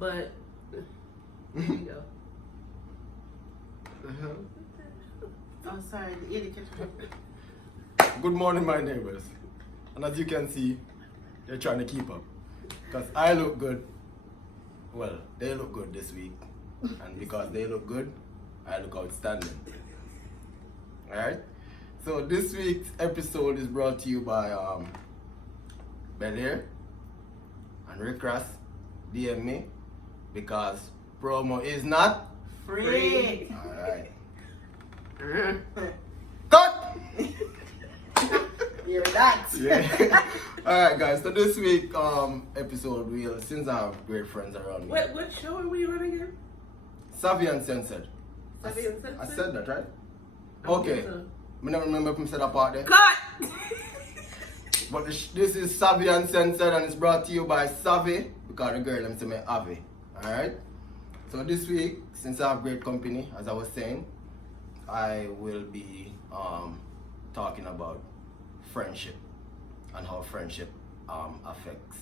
but there you go. Oh, sorry, the idiot. Good morning, my neighbors. And as you can see, they're trying to keep up. Because I look good. Well, they look good this week. And because they look good, I look outstanding. Alright? So this week's episode is brought to you by Bel Air and Rick Ross. DM me because promo is not Free. alright. Cut! You're that. Yeah. Alright guys, so this week episode since I have great friends around me. What show are we on again? Savi Uncensored. Savi Uncensored? I said that, right? I don't Okay. think so. I never remember if I said that part there. Cut! But this is Savi Uncensored and it's brought to you by Savi because the girl them say me Avi. Alright? So this week, since I have great company, as I was saying, I will be talking about friendship and how friendship affects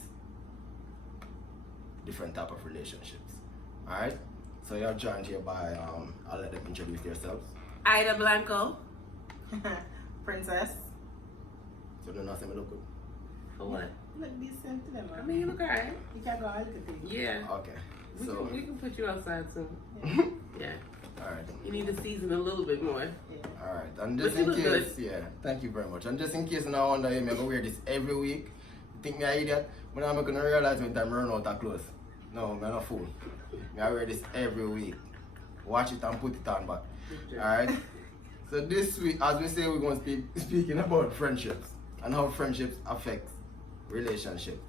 different type of relationships. Alright? So you're joined here by I'll let them introduce themselves. Ida Blanco. Princess. So they're not saying me look good. For what? Look decent to them. I mean, you look alright. You can't go out look at things. Yeah. Okay. We, So can, we can put you outside soon. Yeah. alright. You need to season a little bit more. Yeah. Alright, and But just you in look case, good. yeah, thank you very much. And just in case you now wonder, I'm gonna wear this every week. You think me an idiot? But I'm gonna realize when time run out of clothes. No, I'm not a fool. I wear this every week. Watch it and put it on back. Alright? So this week, as we say, we're gonna speaking about friendships and how friendships affect relationship.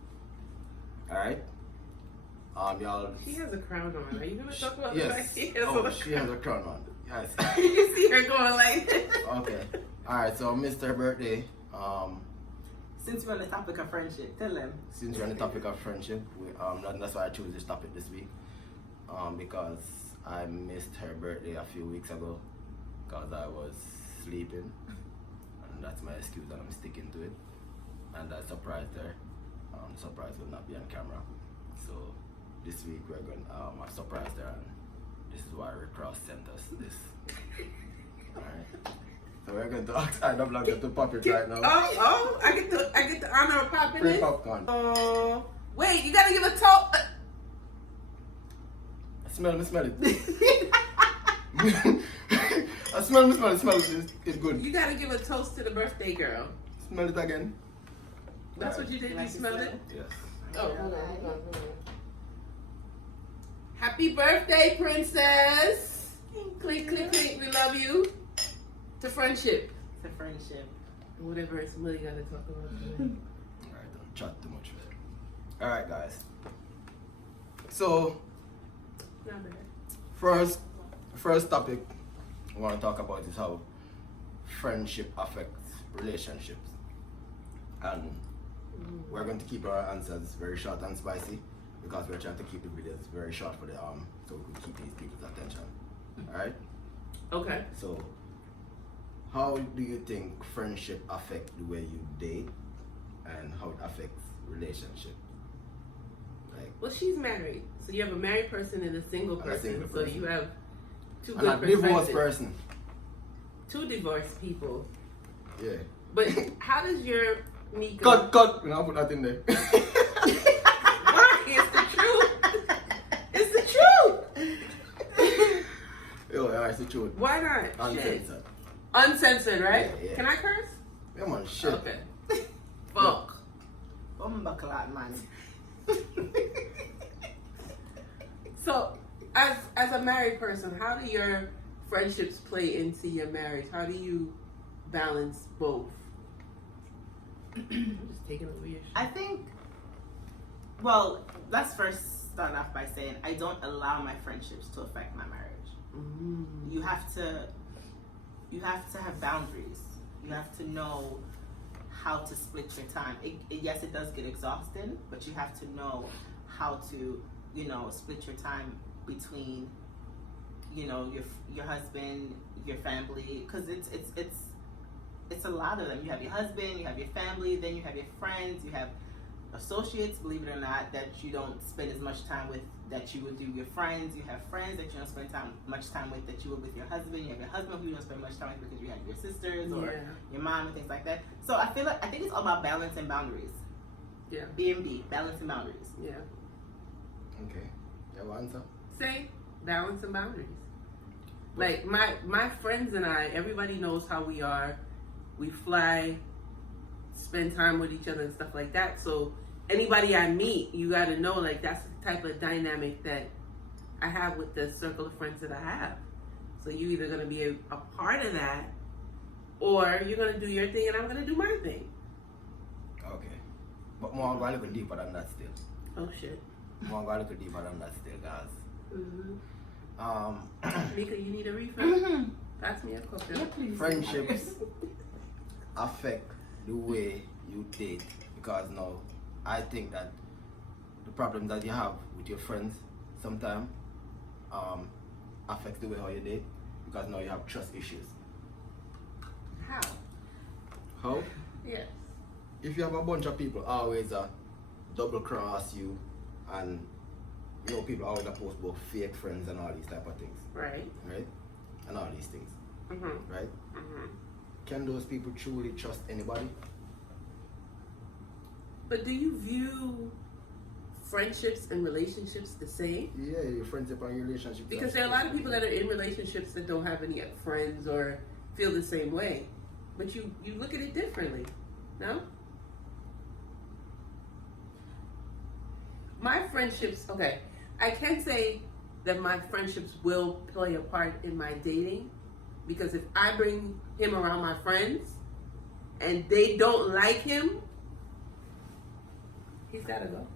Alright? Y'all. She has a crown on. Are you gonna talk about the Yes. fact she has Oh, a she has a crown on. Yes. You see her going like this. Okay. Alright, so Mr. Birthday, Since we're on the topic of friendship, tell them. since we're on the topic of friendship, that's why I chose this topic this week. Because I missed her birthday a few weeks ago because I was sleeping. And that's my excuse and I'm sticking to it. And I surprised her. The surprise will not be on camera. So this week we're going I surprised her and this is why Rick Ross sent us this. Alright. So we're going to ask Ida Blanco to pop it right now. Oh, I get the honor of popping Free it. popcorn. Oh, wait, you gotta give a toast. Smell it. I smell it. It's good. You gotta give a toast to the birthday girl. Smell it again. That's what you did. You smelled it. Yes. Oh, hold on. Happy birthday, princess. Clink, clink, clink. We love you. To friendship. It's a friendship. Whatever it's really gotta talk about today. Alright, don't chat too much for it. Alright, guys. So, Not bad. first topic I want to talk about is how friendship affects relationships. And we're going to keep our answers very short and spicy because we're trying to keep the videos very short for the so we could keep these people's attention. Alright? Okay. So, how do you think friendship affect the way you date and how it affects relationship? Like, Well, she's married, so you have a married person and a single And a person. single So person. you have two and good a divorced perspectives. person. Two divorced people. Yeah. But how does your Mika? Cut. We're not put that in there. Why? It's the truth. It's the truth. Yo, yeah, it's the truth. Why not? Shit. Uncensored. Uncensored, right? Yeah. Can I curse? Yeah, man, shit. Okay. Fuck. Bumbaclad, man. So, as a married person, how do your friendships play into your marriage? How do you balance both? I'm just taking over your shit. I think, well, let's first start off by saying I don't allow my friendships to affect my marriage. You have to have boundaries. You have to know how to split your time. Yes, it does get exhausting, but you have to know how to, split your time between, your husband, your family, because it's a lot of them. You have your husband, you have your family, then you have your friends, you have associates, believe it or not, that you don't spend as much time with that you would do your friends. You have friends that you don't spend much time with that you would with your husband. You have your husband who you don't spend much time with because you have your sisters or your mom and things like that. So I think it's all about balance and boundaries. Yeah. B&B, balance and boundaries. Yeah. Okay. You have an answer? Say balance and boundaries. Like my friends and I, everybody knows how we are. We fly, spend time with each other and stuff like that. So anybody I meet, you got to know, like, that's the type of dynamic that I have with the circle of friends that I have. So you're either going to be a part of that, or you're going to do your thing and I'm going to do my thing. Okay. But more going a little deeper than that still. Oh shit. More going a little deeper than that still, guys. Mika, you need a refill? Mm-hmm. Pass me a cup. Yeah, please. Friendships affect the way you date, because now I think that the problem that you have with your friends sometimes affects the way how you date, because now you have trust issues. How? How? Yes. If you have a bunch of people always double cross you, and you know people always post about fake friends and all these type of things, Right. and all these things, Mm-hmm. right? Mm-hmm. Can those people truly trust anybody? But do you view friendships and relationships the same? Yeah, your friendship and your relationship. Because there are a lot of people that are in relationships that don't have any friends or feel the same way. But you look at it differently, no? My friendships, okay, I can say that my friendships will play a part in my dating, because if I bring him around my friends and they don't like him, he's gotta go.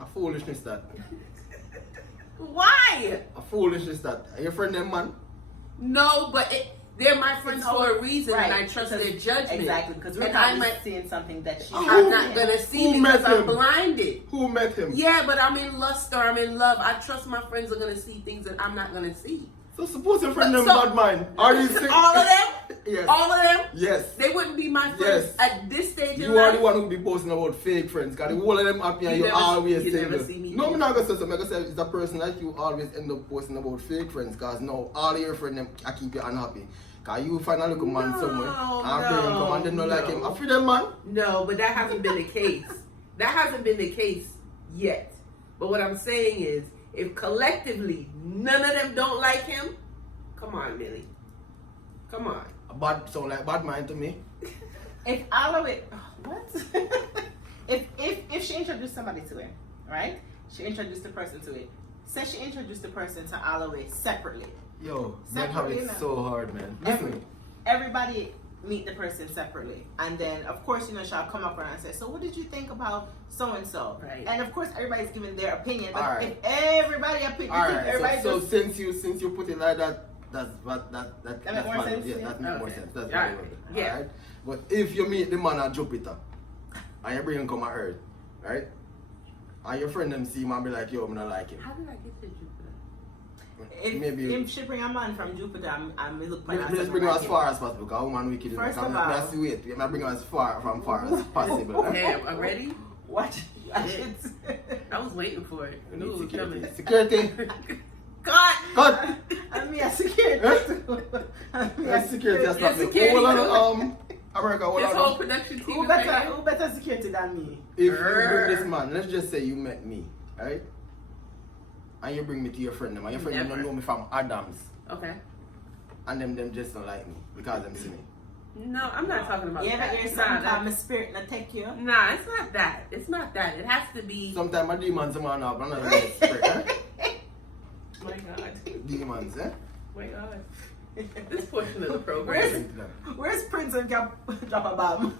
A foolishness that. Why? A foolishness that. Are your friend them man? No, but they're my friends for a reason, right, and I trust their judgment. Exactly, because we're And probably I might- seeing something that she I'm not gonna see Who because met I'm him? blinded. Who met him? Yeah, but I'm in lust or I'm in love. I trust my friends are gonna see things that I'm not gonna see. So suppose your friend them So- bad mind. Are you sick? All of them? Yes. All of them? Yes. They wouldn't be my friends Yes. at this stage in You life. are the one who be posting about fake friends. Because the whole of them happy and You you never- always you single. never see me No, do I'm not going to say so. I'm going to say it's the person that you always end up posting about fake friends. Because now all of your friends them I keep you unhappy. Because you find a little man somewhere. And bring him come and they don't like him. I feel them man. No, but that hasn't been the case. That hasn't been the case yet. But what I'm saying is, if collectively none of them don't like him, come on, Millie. Come on. A bad sound like bad mind to me. If all of it, what? if she introduced somebody to him, right? She introduced the person to it. Say she introduced the person to Alloway separately. Yo, men have it so hard, man. Listen. Everybody meet the person separately, and then of course she'll come up around and say, so what did you think about so and so? Right. And of course everybody's giving their opinion, but Alright. if everybody everybody so just since you put it like that, that's make more fine. sense? Yeah, that makes more Okay. sense. That's Alright. very well. Yeah. Alright? But if you meet the man at Jupiter and you bring him come at Earth, right? And your friend them see him and be like, yo, I'm not like him. How did I get to Jupiter? if she bring a man from Jupiter, I'm look my Let's bring him as far as possible because woman wicked. First of I'm all- not wait. We bring him as far as possible. Okay, I'm ready. Watch it. I was waiting for it. I We knew it need was coming. security. God! Cut. I'm a security. That's security. That's Yeah, not me. security. Hold on, America. Hold This whole on. production team Who is right better? here. Who better security than me? If you bring this man, let's just say you met me, right? And you bring me to your friend them, and your friend them Never. don't know me from Adams, Okay. and them just don't like me because them see me. No, I'm not talking about You ever that. hear It's something not called that. my spirit not take you? Nah, it's not that. It's not that. It has to be. Sometimes my demons man up, I'm not gonna get spread, eh? My God. Demons, eh? My God. This portion of the program. Where's- Where's Prince and drop a bomb?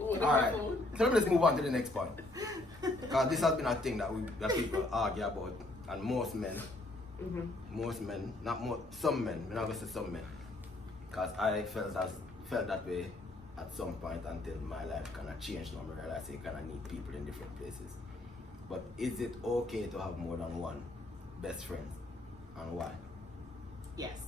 Alright, so let's move on to the next point. Because this has been a thing that people argue about, and most men, some men, I'm not gonna say some men, because I felt that way at some point until my life kind of changed. Now I realize I kind of need people in different places. But is it okay to have more than one best friend, and why? Yes.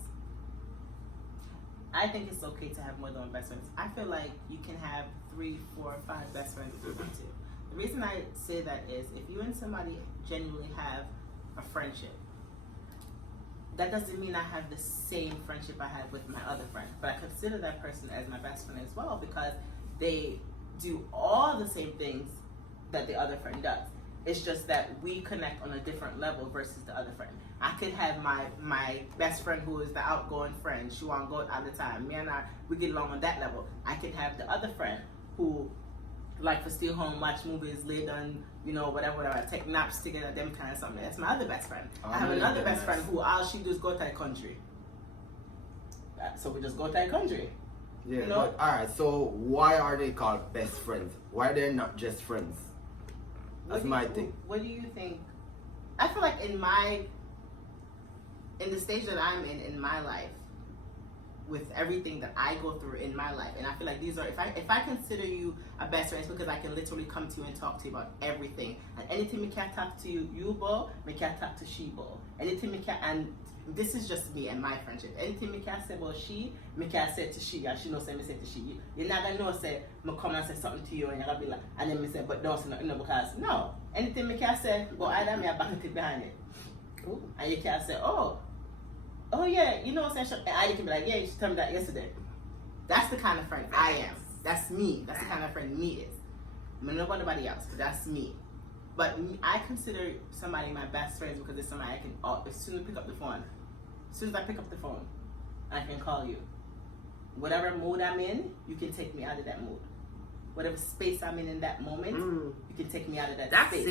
I think it's okay to have more than one best friend. I feel like you can have 3, 4, 5 best friends if you want to. The reason I say that is if you and somebody genuinely have a friendship, that doesn't mean I have the same friendship I had with my other friend, but I consider that person as my best friend as well because they do all the same things that the other friend does. It's just that we connect on a different level versus the other friend. I could have my best friend who is the outgoing friend. She won't go out all the time. Me and I, we get along on that level. I could have the other friend who like to stay home, watch movies, lay down, whatever, take naps together, them kind of something. That's my other best friend. I have another best friend who all she do is go to the country. So we just go to the country. Yeah, but alright, so why are they called best friends? Why are they not just friends? That's my thing. What do you think? I feel like in the stage that I'm in my life, with everything that I go through in my life, and I feel like these are, if I consider you a best friend, it's because I can literally come to you and talk to you about everything. And anything me can talk to you bo, me can talk to she bo. Anything me can, and this is just me and my friendship. Anything me can say about she, me can say to she, and she knows say me say to she. You're not gonna know say me come and say something to you and you're gonna be like, and then me say, but don't say nothing, because no. Anything me can say, go either me a back it behind it. Ooh. And you can say, oh yeah, and you can be like, yeah, you told me that yesterday. That's the kind of friend I am. That's me. That's the kind of friend me is. I don't know about nobody else, but that's me. But I consider somebody my best friends because it's somebody I can, as soon as I pick up the phone, I can call you. Whatever mood I'm in, you can take me out of that mood. Whatever space I'm in that moment, you can take me out of that space.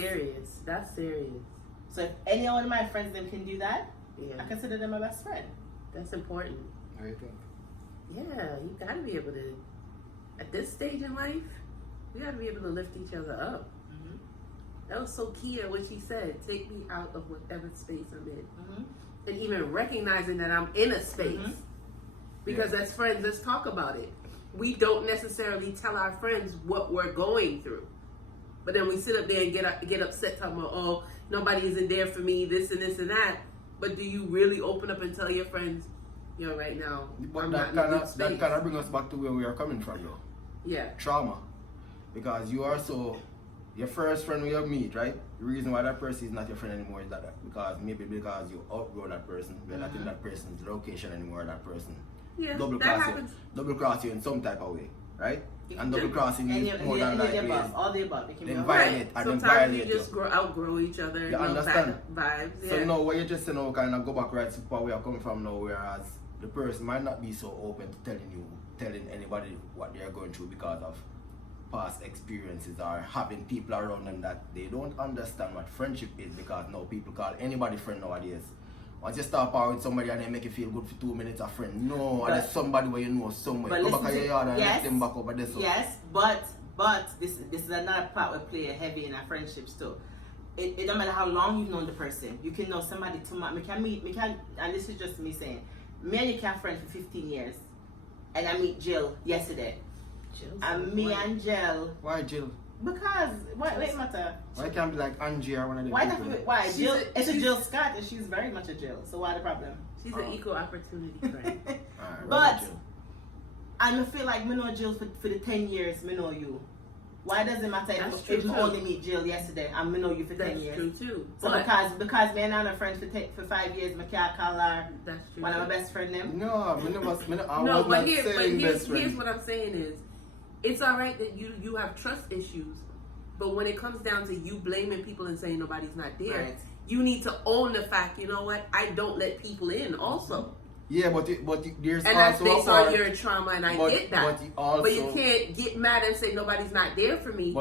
That's serious. So if any one of my friends them can do that, Yeah. I consider them my best friend. That's important. How do you think? Yeah, you gotta be able to, at this stage in life, we gotta be able to lift each other up. Mm-hmm. That was so key at what she said. Take me out of whatever space I'm in. Mm-hmm. And even recognizing that I'm in a space. Because as friends, let's talk about it. We don't necessarily tell our friends what we're going through. But then we sit up there and get upset talking about, oh, nobody isn't there for me, this and this and that. But do you really open up and tell your friends, right now, But I'm that not in a kind good of space? brings us back to where we are coming from, though. Yeah. Trauma. Because you are your first friend you meet, right? The reason why that person is not your friend anymore is because you outgrow that person. You're not in that person's location anymore, that person. Yeah, Double cross you in some type of way, right? And double crossing you more than likely is all the above. then violate and then Sometimes violate you just outgrow each other. You understand? Vibes. Yeah. So now when you just kind of go back right to where we are coming from now, whereas the person might not be so open to telling anybody what they are going through because of past experiences or having people around them that they don't understand what friendship is, because now people call anybody friend nowadays. Once you start out with somebody and they make you feel good for 2 minutes, a friend. No, and there's somebody where you know somewhere. Go back to your yard and lift them back over there. So. Yes, but this is another part we play heavy in our friendships too. It don't matter how long you've known the person. You can know somebody tomorrow. And this is just me saying, me and you can friends for 15 years. And I meet Jill yesterday. And me and Jill. Why Jill? Because what matter? Why can't be like Angie or one of them? Why Jill? It's a Jill Scott, and she's very much a Jill. So why the problem? She's an equal opportunity friend. But I feel like me know Jill for the 10 years. Me know you. Why does it matter if you only meet Jill yesterday and me know you for 10 years? That's true too. So because me and I are friends for 5 years, me can't call her one of my best friend them. No, but here's what I'm saying is, it's all right that you have trust issues, but when it comes down to you blaming people and saying nobody's not there, you need to own the fact. You know what? I don't let people in. Also. Yeah, but there's and also that's based on your trauma, and I get that. But you can't get mad and say nobody's not there for me,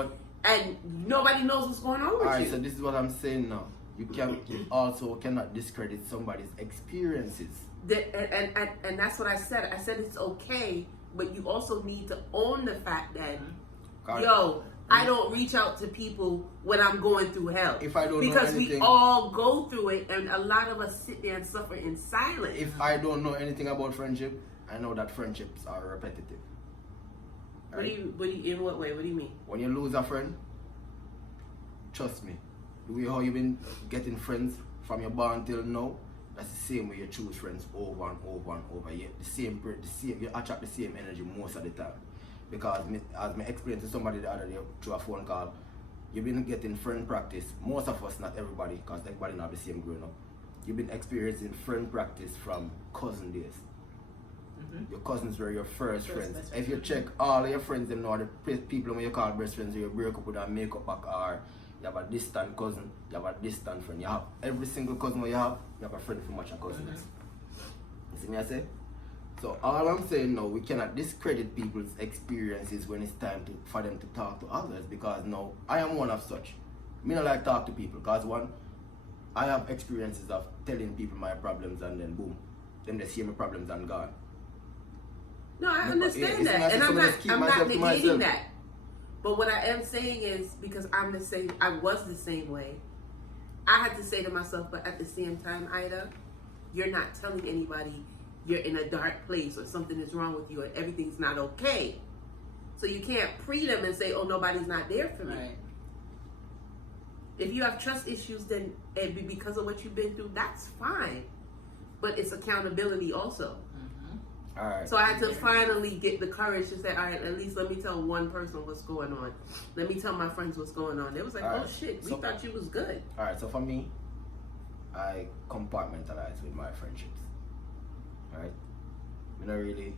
and nobody knows what's going on with you. Alright, so this is what I'm saying now. You also cannot discredit somebody's experiences. And that's what I said. I said it's okay, but you also need to own the fact that, I don't reach out to people when I'm going through hell. If I don't know because anything, we all go through it, and a lot of us sit there and suffer in silence. If I don't know anything about friendship, I know that friendships are repetitive. Right? In what way? What do you mean? When you lose a friend, trust me, the way how you've been getting friends from your born till now, that's the same way you choose friends over and over and over. You attract the same energy most of the time. Because as I explained to somebody the other day through a phone call, you've been getting friend practice. Most of us, not everybody, because everybody not the same growing up. You've been experiencing friend practice from cousin days. Your cousins were your first friends. If you check all of your friends, them know the people when you call best friends, you break up with and make up back, or you have a distant cousin, you have a distant friend. You have every single cousin you have a friend from much a cousin. You see me I say? So all I'm saying now, we cannot discredit people's experiences when it's time for them to talk to others, because now I am one of such. Me not like talk to people because one, I have experiences of telling people my problems and then boom, them they see my problems and gone. No, I understand that, and I'm not negating that. But what I am saying is, because I'm the same, I was the same way. I had to say to myself, but at the same time, Ida, you're not telling anybody you're in a dark place or something is wrong with you and everything's not okay. So you can't pre them and say, oh, nobody's not there for me. Right. If you have trust issues, then because of what you've been through, that's fine. But it's accountability also. All right. So I had to finally get the courage to say, all right, at least let me tell one person what's going on. Let me tell my friends what's going on. They was like, oh shit, we thought you was good. All right, so for me, I compartmentalize with my friendships. All right? I don't really,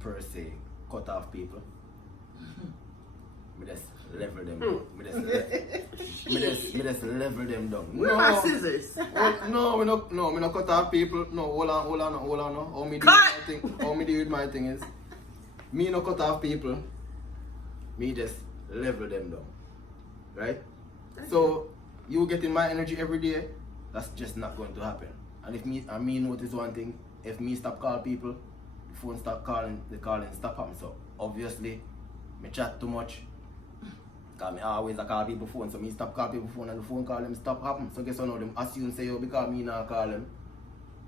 per se, cut off people. I just level them down. I just level them down. Where are my scissors? No, me no cut off people. No, hold on. No. How me deal with my thing is, me no cut off people. Me just level them down. Right? So, you getting my energy every day, that's just not going to happen. And if me notice one thing, if me stop calling people, the phone stop calling, the calling stop happening. So, obviously, me chat too much. Because I always call people phone, so me stop call people phone and the phone call them stop happen. So guess what now, them assume say, yo, because me not call them,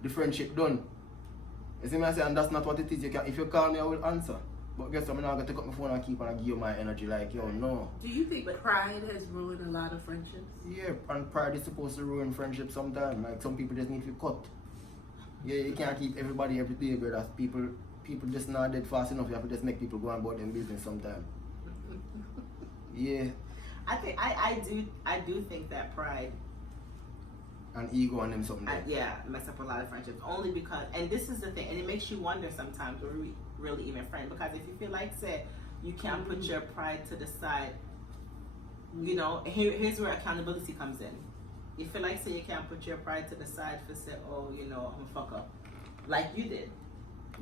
the friendship done. You see me I say, and that's not what it is. If you call me, I will answer. But guess what, I'm not going to take up my phone and keep on give you my energy like, yo, no. Do you think pride has ruined a lot of friendships? Yeah, and pride is supposed to ruin friendship sometimes. Like, some people just need to be cut. Yeah, you can't keep everybody every day, but that's people just not dead fast enough. You have to just make people go about their business sometimes. Yeah. I think I do think that pride and ego and them something. Mess up a lot of friendships. Only because, and this is the thing, and it makes you wonder sometimes, were we really even friends? Because if you feel like, say, you can't put your pride to the side, you know, here's where accountability comes in. You feel like, say, you can't put your pride to the side for say, oh, you know, I'm a fuck up, like you did.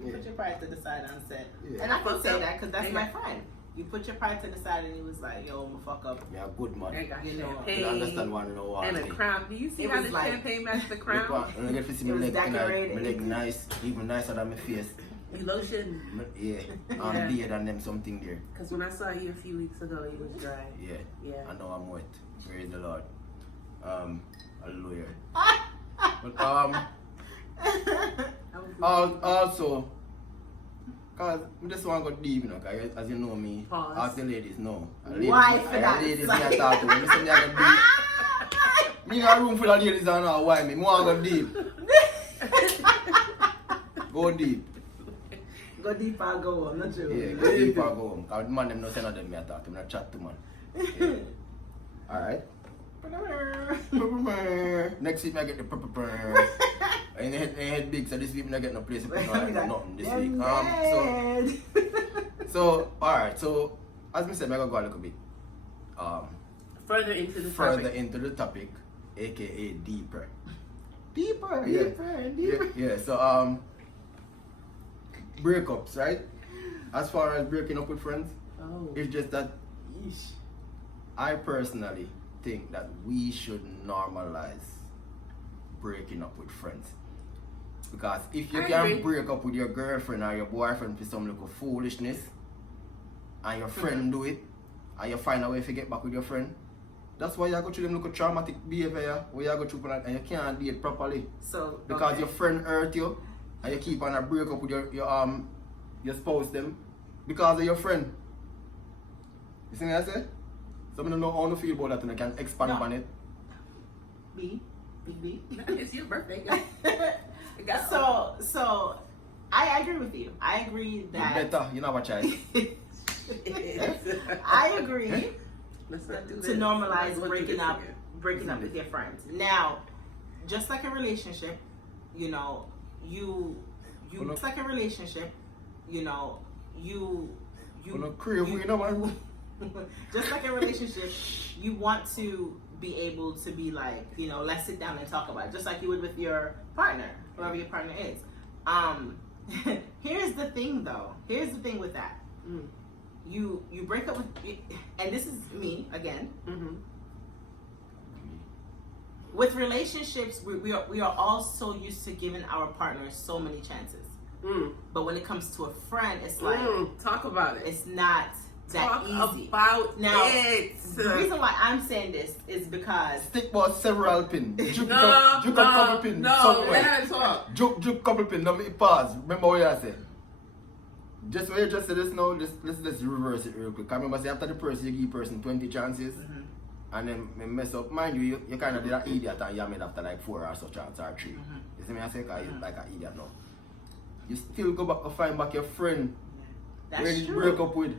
You put your pride to the side and said, and I can say that because that's my friend. You put your pride to the side and he was like, yo, I'm a fuck up. Yeah, good man. You know, champagne, you understand one and all. and a crown. Do you see how the champagne matched the crown? And I get to see my leg nice, even nicer than my face. You lotion. Yeah, I'm beard and them something there. Because when I saw you a few weeks ago, he was dry. Yeah. I know I'm wet. Praise the Lord. Hallelujah. But also, because I just want to go deep, you know, because as you know me, ask the ladies, no. Why for that? Ladies me talk to me. Me say me go deep. Me in a room full of ladies and know why me. Me want to go deep. Go deep. Go deep or go home, not true. Yeah, go deep or go home. Because man, them no say nothing me talk to me, not chat to man. Yeah. Alright. Next week I get the and they head big, so this week I get no place to put nothing this week. So alright, so as I said, I'm gonna go a little bit further into the topic, aka deeper. Deeper. Yeah, so breakups, right? As far as breaking up with friends, it's just that I personally think that we should normalize breaking up with friends. Because if you can break up with your girlfriend or your boyfriend for some little foolishness, and your friend do it, and you find a way to get back with your friend, that's why you go through them little traumatic behavior where you go through and you can't date properly. So because your friend hurt you, and you keep on a break up with your spouse them because of your friend. You see what I say? So I don't know how to feel about that and I can expand on it. B, Big B. It's your birthday. So I agree with you. I agree that You better, you know what, child. I agree Let's not do to this. normalize Let's not do breaking this up again. with your friends. Now, just like a relationship, you know, you just like a relationship, you know, you just like a relationship, you want to be able to be like, you know, let's sit down and talk about it, just like you would with your partner, whoever your partner is. Here's the thing though. Here's the thing with that. You break up with, and this is me again. Mm-hmm. With relationships, we are all so used to giving our partners so many chances. But when it comes to a friend, it's like talk about it. It's not that Talk easy. About now, it. The reason why I'm saying this is because Stick about several pins. Juke no, couple pins. no, let her talk. Juke couple pins. Now me pause. Remember what I said. Just when you just said this now, let's reverse it real quick. I remember say after the person, you give person 20 chances. And then me mess up. Mind you kind of did an idiot and you made after like 4 or so chances or 3. You see me I say? Because you're like an idiot now. You still go back to find back your friend. that's where you true. break up with.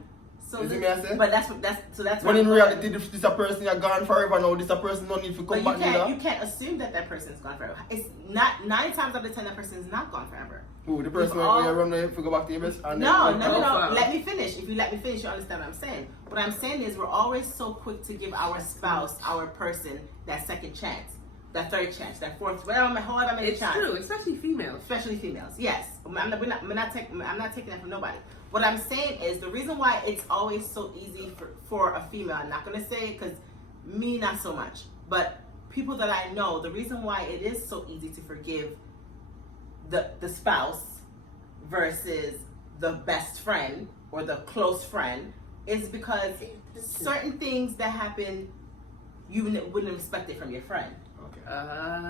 So You see me I say? But that's When in reality, this a person you're gone forever now. This a person don't need to come but back you can't assume that person's gone forever. It's not 9 times out of 10 that person is not gone forever. Who, the person where you run if you go back to your best? And No. profile. Let me finish. If you let me finish, you understand what I'm saying. What I'm saying is we're always so quick to give our spouse, our person, that second chance, that third chance, that fourth, however many It's chances. true, especially females. Especially females. Yes, I'm not taking that from nobody. What I'm saying is the reason why it's always so easy for a female. I'm not gonna say it because me not so much, but people that I know, the reason why it is so easy to forgive the spouse versus the best friend or the close friend is because certain things that happen you wouldn't expect it from your friend.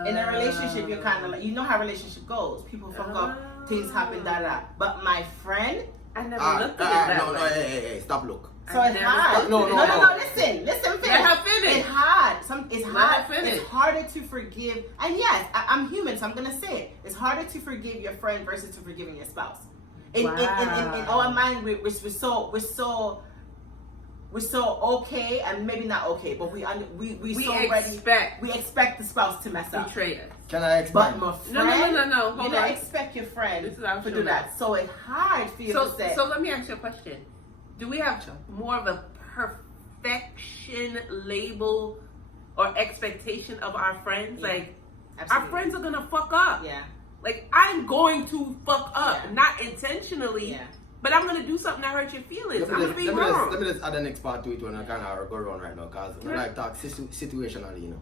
In a relationship, you're kind of like, you know how relationship goes. People fuck up, things happen, da. But my friend, I never looked at it that way. Hey, stop look. so it's hard. No, Listen, finish. Let her finish. It's hard. It's Let hard. her finish. It's harder to forgive. And yes, I'm human, so I'm gonna say it. It's harder to forgive your friend versus to forgiving your spouse. In our mind, we're so okay, and maybe not okay, but we expect the spouse to mess up. Betray us. Can I explain? But my friend, No. you Hold don't on. expect your friend This is our to show do now. that. So it's hard for you to say. So let me ask you a question. Do we have more of a perfection label or expectation of our friends? Yeah, Like, absolutely. our friends are gonna fuck up. Yeah. Like, I'm going to fuck up, Yeah. not intentionally, Yeah. but I'm gonna do something that hurts your feelings. Let I'm gonna be wrong. me just add the next part to it when I kind of go around right now, because we like talk situationally, you know.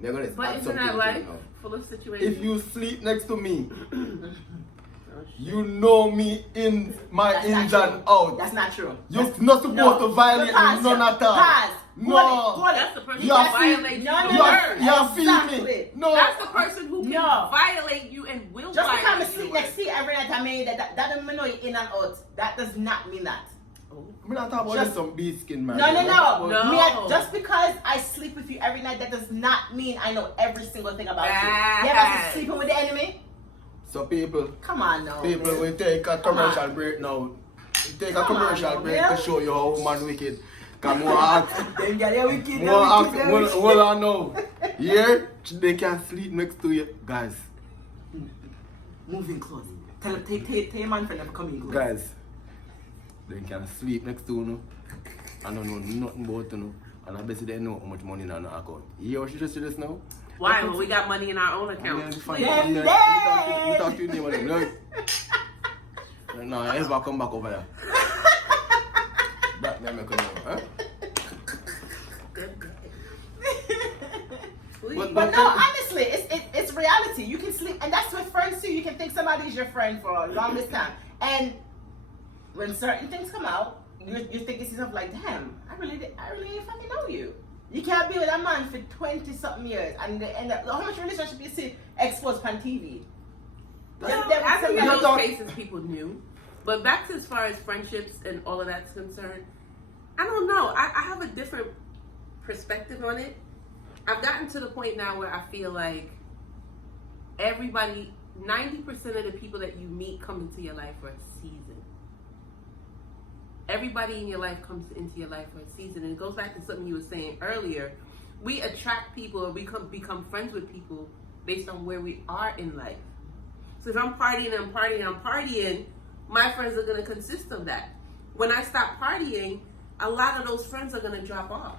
They're gonna But add isn't something that to it, life you know. full of situations? If you sleep next to me, Oh, shit. you know me in my That's ins not and true. out. That's not true. You're not supposed to violate me, Pause, none at all. Pause. No. That's the person You who are feel- violates No, you. no, You feel Exactly. me? No. That's the person who can No. violate you and will Just because I violate sleep you. next to you every night, I mean that doesn't mean no you in and out. That does not mean that. I'm not talking about Just- just some bee skin, man. No. Just because I sleep with you every night, that does not mean I know every single thing about Bad. you. You ever been sleeping with the enemy? So people Man. will take a commercial break now. Take a Come on commercial now, break man. to show you how woman wicked. Come more act. Them girl, they wicked, they More wicked, act. they wicked. Well, I know. Here, they can sleep next to you. Guys. Moving close. Tell your man friend to come in close. Guys. They can sleep next to you. I don't know nothing about you. And I bet you they know how much money in our account. You hear what she just said this now? Why? Well, we got money in our own account. Them Me talk to you name of them. Look. No, I ever come back over here. Back there, make a know, huh? But no, honestly, it's reality. You can sleep, and that's with friends too. You can think somebody's your friend for a longest time, and when certain things come out, you think to yourself like, damn, I really didn't fucking know you. You can't be with a man for 20-something years, and they end up, how much relationship you see exposed on TV? I think in those cases people knew. But back to as far as friendships and all of that's concerned, I don't know. I have a different perspective on it. I've gotten to the point now where I feel like everybody, 90% of the people that you meet come into your life for a season. Everybody in your life comes into your life for a season. And it goes back to something you were saying earlier. We attract people, or we become friends with people based on where we are in life. So if I'm partying, my friends are going to consist of that. When I stop partying, a lot of those friends are going to drop off.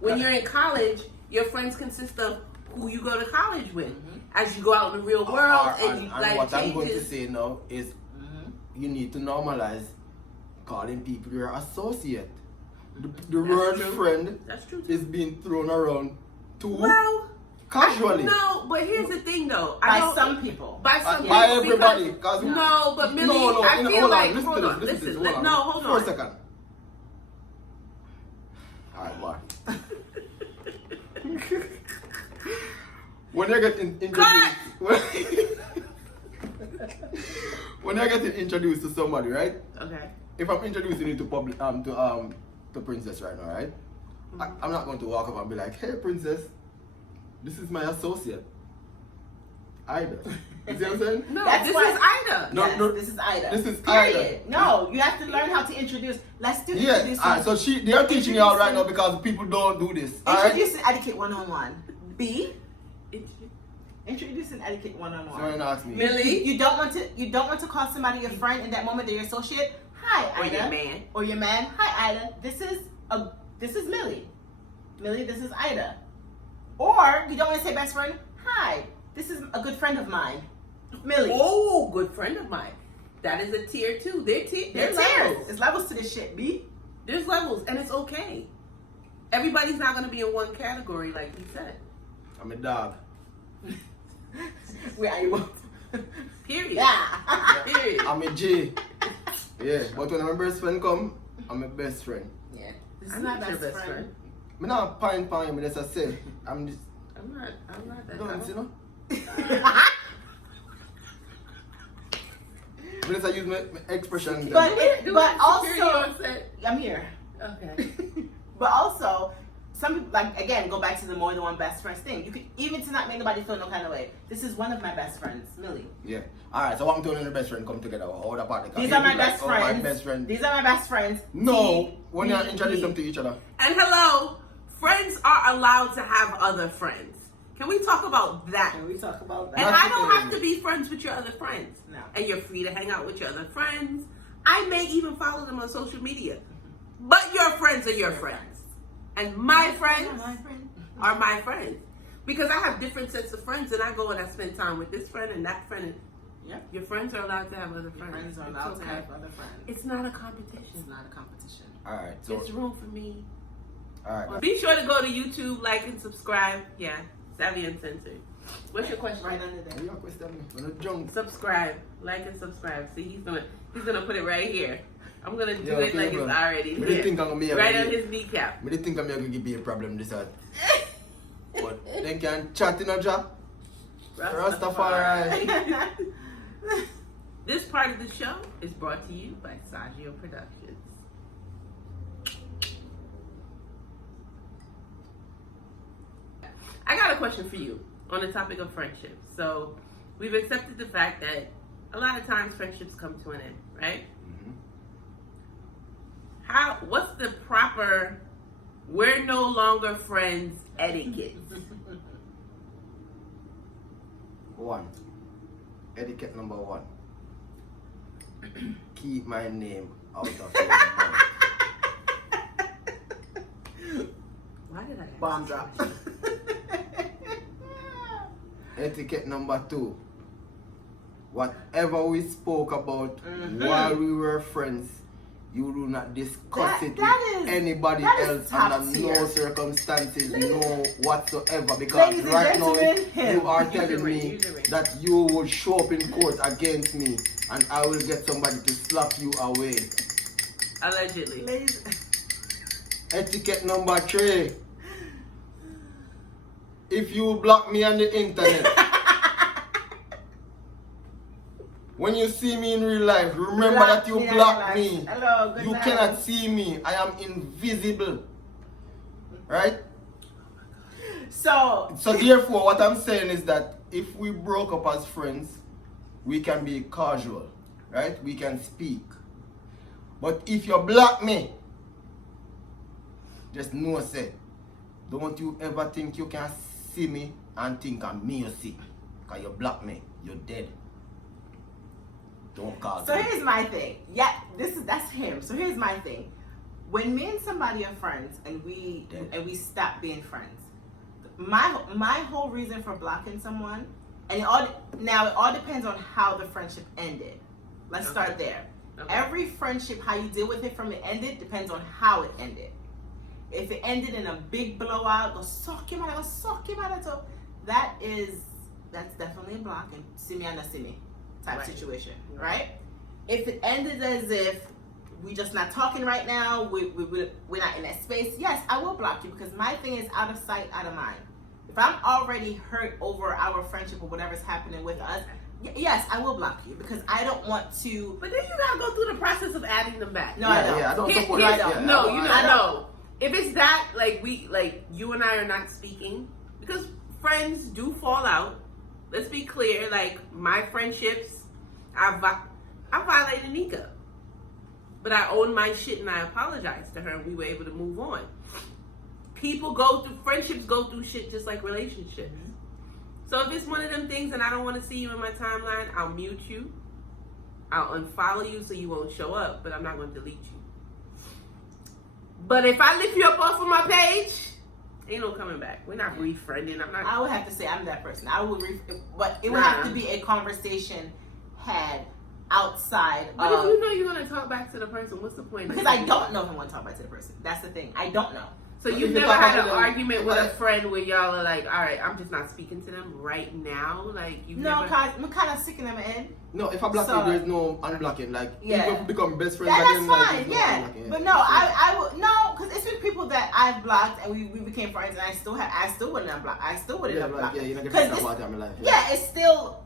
When you're in college, your friends consist of who you go to college with. Mm-hmm. As you go out in the real world, and what I'm going to say now is, you need to normalize calling people your associate. The word friend is being thrown around too casually. No, but here's the thing, though. By some people. By everybody. No, but Millie, I feel like, hold on. For a second. Alright, bye. When you're getting introduced, when you're getting introduced to somebody, right? Okay. If I'm introducing you to Princess right now, right? I'm not going to walk up and be like, "Hey, Princess, this is my associate, Ida." You see what I'm saying? No, this is Ida. No, this is Ida. This is Period. Ida. No, you have to learn how to introduce. Let's do introducing. Alright, so they are teaching you all right now because people don't do this. Introducing etiquette 101. B. Introducing etiquette 101. So ask me. Millie, you don't want to call somebody your friend in that moment they're your associate. Hi, Ida. Or your man. Hi, Ida. This is Millie. Millie, this is Ida. Or you don't want to say best friend. Hi, this is a good friend of mine. Millie. Oh, good friend of mine. That is a tier 2. They're tiers. There's levels to this shit, B. There's levels, and it's okay. Everybody's not going to be in one category, like you said. I'm a dog. Where are you? Period. Yeah. Period. I'm a J. Yeah, but when my best friend come, I'm a best friend. Yeah. This I'm is not my your best friend. I'm not pine, but as I said, I'm not that. Don't you know? But as I use my expression. But also, I'm here. Okay. But also, some people, like, again, go back to the more than one best friends thing. You could, even to not make nobody feel no kind of way. This is one of my best friends, Millie. Yeah. Alright, so what I'm doing and the best friend come together. All the party. These are my best friends. My best friend. These are my best friends. No, when you introduce them to each other. And hello, friends are allowed to have other friends. Can we talk about that? Can we talk about that? And I don't have to be friends with your other friends. No. And you're free to hang out with your other friends. I may even follow them on social media. But your friends are your friends. And my friends are my friends. Because I have different sets of friends, and I go and I spend time with this friend and that friend. And your friends are allowed to have other friends. Your friends are allowed to have other friends. It's not a competition. It's not a competition. Alright, so there's room for me. Alright. Be sure to go to YouTube, like and subscribe. Yeah, Savi Uncensored. What's your question? Right under there. Your question. Subscribe, like and subscribe. See, he's gonna put it right here. I'm gonna do it like it's already there. Right on his kneecap. I think I'm gonna give you a problem this out. But they can chat in a job. Rastafari. This part of the show is brought to you by Savi Productions. I got a question for you on the topic of friendship. So we've accepted the fact that a lot of times friendships come to an end, right? What's the proper we're no longer friends etiquette? 1. Etiquette number 1. Keep my name out of your mouth. Why did I bomb drop? Etiquette number 2. Whatever we spoke about while we were friends, you do not discuss it with anybody else under no circumstances, no whatsoever. Because right now you are telling me that you would show up in court against me and I will get somebody to slap you away. Allegedly. Etiquette number 3. If you block me on the internet, when you see me in real life, remember that you blocked me. Hello, you cannot see me. I am invisible. Right? So therefore, what I'm saying is that if we broke up as friends, we can be casual, right? We can speak. But if you block me, just know, say, don't you ever think you can see me and think I'm me you see. Because you block me, you're dead. Don't call So me. here's my thing. Yeah, that's him. So here's my thing. When me and somebody are friends and we stop being friends, my whole reason for blocking someone, and it all depends on how the friendship ended. Let's start there. Okay. Every friendship, how you deal with it from it ended depends on how it ended. If it ended in a big blowout, that's definitely a block and see me and not see me type Right. situation, right? If it ended as if we just not talking right now, we're not in that space, yes, I will block you, because my thing is out of sight, out of mind. If I'm already hurt over our friendship or whatever's happening with us, yes, I will block you, because I don't want to. But then you gotta go through the process of adding them back. No, I don't. Yeah, I don't support I that. don't. Yeah, No, I don't. no. If it's that, like you and I are not speaking, because friends do fall out. Let's be clear. Like my friendships, I violated Nika, but I owned my shit and I apologized to her, and we were able to move on. Friendships go through shit just like relationships. So if it's one of them things and I don't want to see you in my timeline, I'll mute you. I'll unfollow you so you won't show up, but I'm not going to delete you. But if I lift you up off of my page, ain't no coming back. We're not refriending. I would have to say I'm that person. But it would Nah. have to be a conversation had outside But if of. you know you're going to talk back to the person, what's the point? Because I don't know if I want to talk back to the person. That's the thing. I don't know. So But you've if you never talk had about an them- argument with a friend where y'all are like, all right, I'm just not speaking to them right now? Like, you've No, never... cause I'm kind of sick in them in. No, if I block So- you, there's no unblocking. Like, Yeah. even if we become best friends Yeah, that's again, like, fine. there's no Yeah, unblocking. but no, I would no, because it's been people that I've blocked and we became friends, and I still wouldn't unblock. I still wouldn't Yeah, unblock. like, yeah, you know, get 'Cause pissed it's- about it in my life. Yeah, it's still.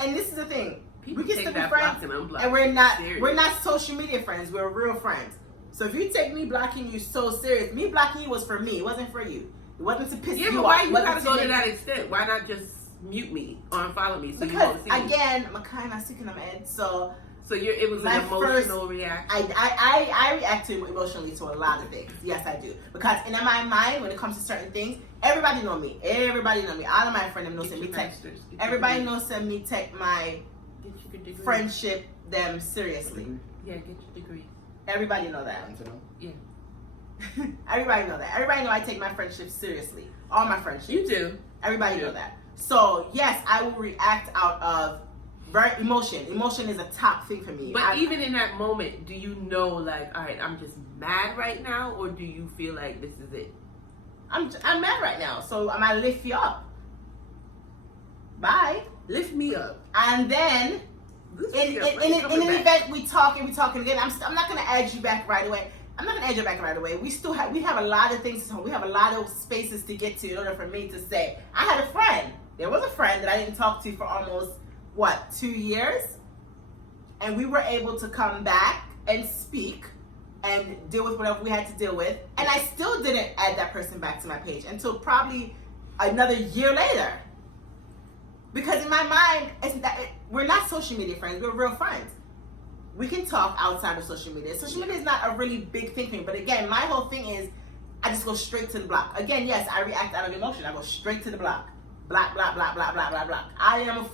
And this is the thing. People We can take still be that friends, block and unblock. and serious. we're not social media friends. We're real friends. So if you take me blocking you so serious, me blocking you was for me. It wasn't for you. It wasn't to piss Yeah, you but off. why It you wasn't gotta go to make- that extent? Why not just mute me or unfollow me so you Because won't see me? again, I'm kind of sick in my head. So So it was my an emotional reaction. I react to emotionally to a lot of things. Yes, I do. Because in my mind, when it comes to certain things, everybody know me. Everybody know me. All of my friends know Get me your take. masters. Get your Everybody degree. knows me take my Get your degree. friendship them seriously. Yeah, get your degree. Everybody know that. Answer them. Yeah. Everybody know that. Everybody know I take my friendship seriously. All my friendships. You do. Everybody Yeah. know that. So yes, I will react out of emotion. Emotion is a top thing for me. But even in that moment, do you know, like, all right, I'm just mad right now, or do you feel like this is it? I'm mad right now, so I'm gonna lift you up. Bye. Lift me up. And then in an event we talking again. I'm not gonna edge you back right away. I'm not gonna edge you back right away. We have a lot of things to talk. We have a lot of spaces to get to in order for me to say I had a friend. There was a friend that I didn't talk to for almost 2 years, and we were able to come back and speak and deal with whatever we had to deal with, and I still didn't add that person back to my page until probably another year later. Because in my mind, we're not social media friends, we're real friends. We can talk outside of social media. Social media is not a really big thing for me, but again, my whole thing is I just go straight to the block. Again, yes, I react out of emotion. I go straight to the block. Block, block, block, block, block, block, block. I am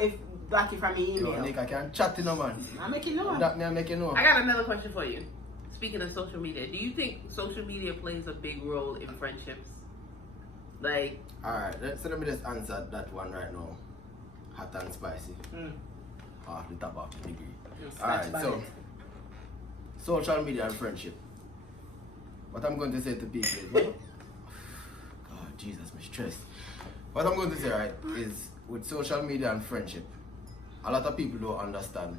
if block you from me email. Yo, Nick, I can't chat to no man. I'm making no one. That me, I make you know. I got another question for you. Speaking of social media, do you think social media plays a big role in friendships? Like, Alright, so let me just answer that one right now. Hot and spicy. Off the top of the degree. Alright, so social media and friendship. What I'm going to say to people is, well, oh Jesus, I'm stressed. What I'm going to say, right, is with social media and friendship, a lot of people don't understand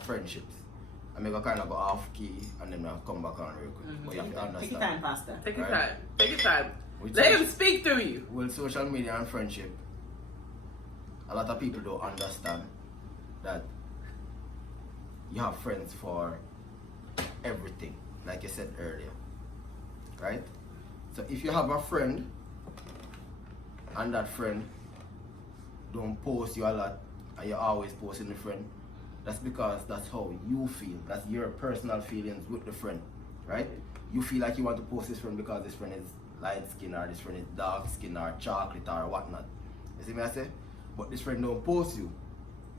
friendships. I make a kind of go off key and then I'll come back on real quick. But you have to understand. Take your time, Pastor. take your Right. time. Take your time. With Let social- him speak through you. With social media and friendship, a lot of people don't understand that you have friends for everything, like you said earlier, right? So if you have a friend and that friend don't post you a lot and you're always posting the friend, that's because that's how you feel. That's your personal feelings with the friend, right? You feel like you want to post this friend because this friend is light skin or this friend is dark skin or chocolate or whatnot. You see me I say? But this friend don't post you.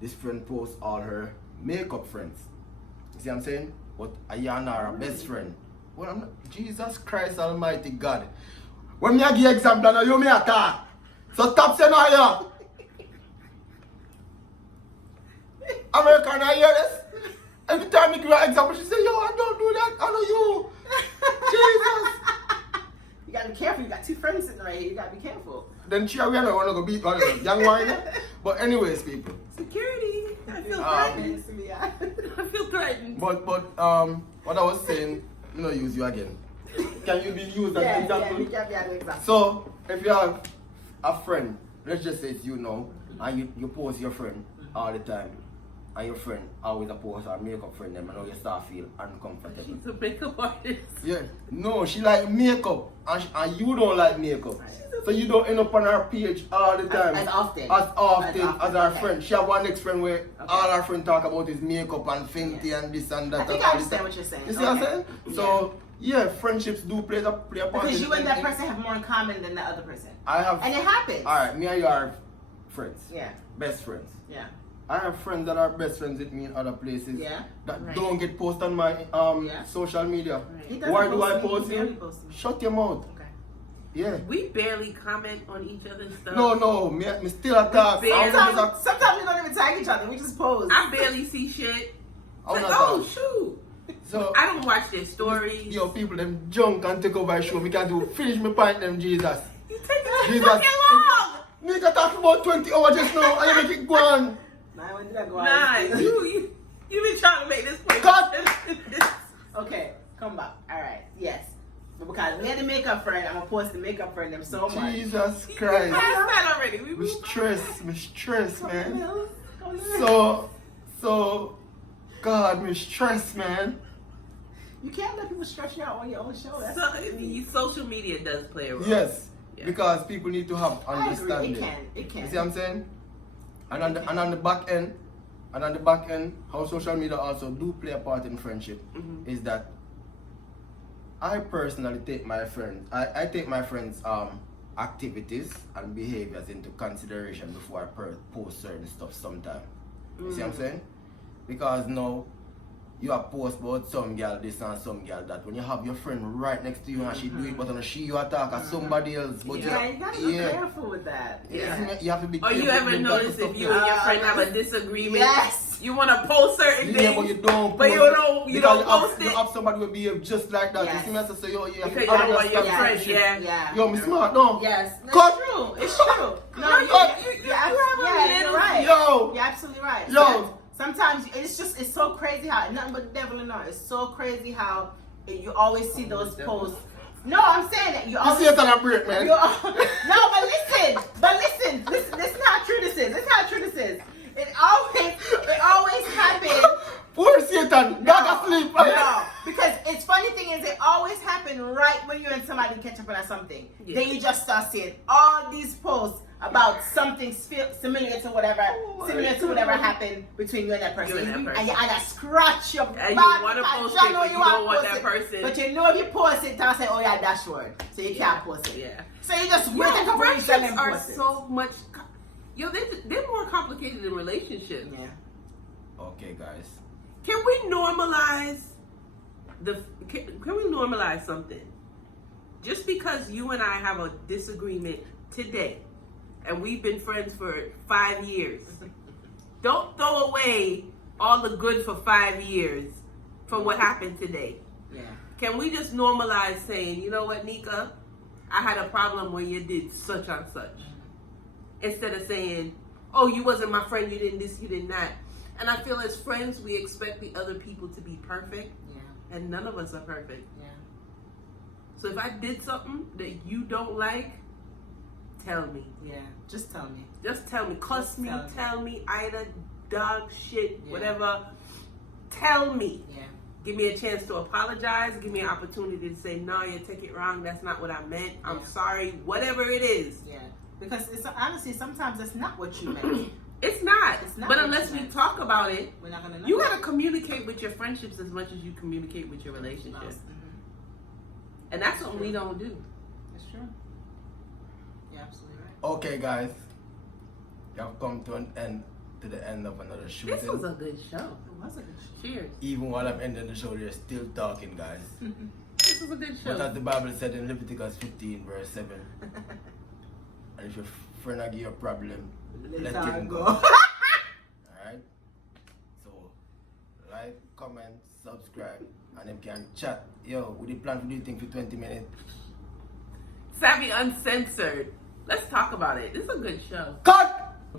This friend posts all her makeup friends. You see what I'm saying? But Ayana are her best friend. Well, I'm not, Jesus Christ Almighty God. When me I give example, now you me attack. So stop saying all ya. American, I hear this. Every time you give an example, she say, yo, I don't do that. I know you. Jesus. You gotta be careful. You got two friends sitting right here. You gotta be careful. Then we are not gonna go beat one of them. Young wine. But anyways, people. Security. I feel Threatening threatened. to me. I I feel threatened. But what I was saying, you know, use you again. Can you be used as an example? you can be an example. So if you have a friend, let's just say it's you now, and you post your friend all the time, and your friend always a post her makeup friend them, and now you start feel uncomfortable. She's a makeup artist. Yeah, no, she like makeup, and you don't like makeup, so you don't end up on her page all the time. As often As her okay. friend. She have one next friend where all her friend talk about is makeup and Fenty and this and that. I think and I all understand this. what you're saying. You see what I'm saying? So yeah, friendships do play a part. Because you and that person have more in common than the other person. I have. And it happens. Alright, me and you are friends. Yeah. Best friends. Yeah. I have friends that are best friends with me in other places. Yeah. That Right. don't get posted on my Yeah. social media. Right. He doesn't Why do I me. post He barely you? posts me. Shut your mouth. Okay. Yeah. We barely comment on each other's stuff. No, me still attack. barely- Sometimes we don't even tag each other. We just pose. I barely see shit. I'm Like, not oh attack. shoot. So I don't watch their stories. yo, people them junk and take over show. Me can't do finish me point them Jesus. You take it Jesus. fucking long. Me can talk about 20 hours just now and you make it go on. Nah, when did I go out? Nah, you been trying to make this point. Cut. Okay, come back. Alright, yes. But because we had the makeup friend, I'm gonna post the makeup friend them so much. Jesus We Christ. passed that already. We Me moved stress, man. Come on. So, God, me stress, man. You can't let people stress you out on your own show. That's So, crazy. social media does play a role. Yes, Yeah. because people need to have I agree. understanding. It can. You see what I'm saying? And on the back end, how social media also do play a part in friendship is that I personally take my friends, I take my friends' activities and behaviors into consideration before I post certain stuff sometimes. You see what I'm saying? Because now you have post about some girl this and some girl that. When you have your friend right next to you and she do it, but on she you attack at somebody else. But Yeah, you gotta be careful with that. Yeah. You have to be Or careful. you ever with them notice type of if you stuff. and your friend have a disagreement? Yes. You want to post certain Yeah, but things, you don't. but you post it don't. You because don't post You it have somebody who behave just like that. Yes. You see me? So yo, you have because to you don't want your understand friend. shit. Yeah. Yo, me smart, no? Yes. It's Cut. true. It's true. No, You have a you're little- right. Yo. You're absolutely right. Yo. Sometimes it's so crazy how nothing but the devil in us. It's so crazy how you always see those posts. No, I'm saying that you You always see it on a break, man. no, but listen. This is how true this is. This is how true this is. It always happens. Poor Satan, dog asleep. No, because it's funny thing is it always happen right when you and somebody catch up on something. Yeah. Then you just start seeing all these posts about something similar to whatever happened between you and that person. You and that person. And you either scratch your And you back wanna because post you it, know but you wanna don't want post that it. person. But you know if you post it, they'll say, oh yeah, dashboard. So you can't post it. Yeah. So you just wait a couple weeks and Friendships then are post it. so much. They're more complicated than relationships. Yeah. Okay, guys. Can we normalize can we normalize something? Just because you and I have a disagreement today, and we've been friends for 5 years, don't throw away all the good for 5 years from what happened today. Yeah. Can we just normalize saying, you know what, Nika, I had a problem when you did such and such, instead of saying, oh, you wasn't my friend, you didn't this, you did that. And I feel as friends, we expect the other people to be perfect, Yeah. and none of us are perfect. Yeah. So if I did something that you don't like, tell me. Yeah. Just tell me. Just tell me. Cuss Just me, tell me, either dog shit, Yeah. whatever. Tell me. Yeah. give me a chance to apologize, give me an opportunity to say, no, you take it wrong, that's not what I meant, I'm sorry, whatever it is. Yeah, because it's honestly sometimes it's not what you meant. It's not. But what unless you we meant. talk about it, We're not gonna know. you gotta communicate with your friendships as much as you communicate with your relationships. And that's what we don't do. That's true. You're absolutely right. Okay, guys, you have come to the end of another shooting. This was a good show. It was a good show. Cheers. Even while I'm ending the show, they're still talking, guys. This was a good show. But as the Bible said in Leviticus 15, verse 7, and if your friend give you a problem, let him go. Alright? So, like, comment, subscribe, and then can chat. Yo, we did plan to do the thing for 20 minutes. Savi Uncensored. Let's talk about it. This is a good show. Cut!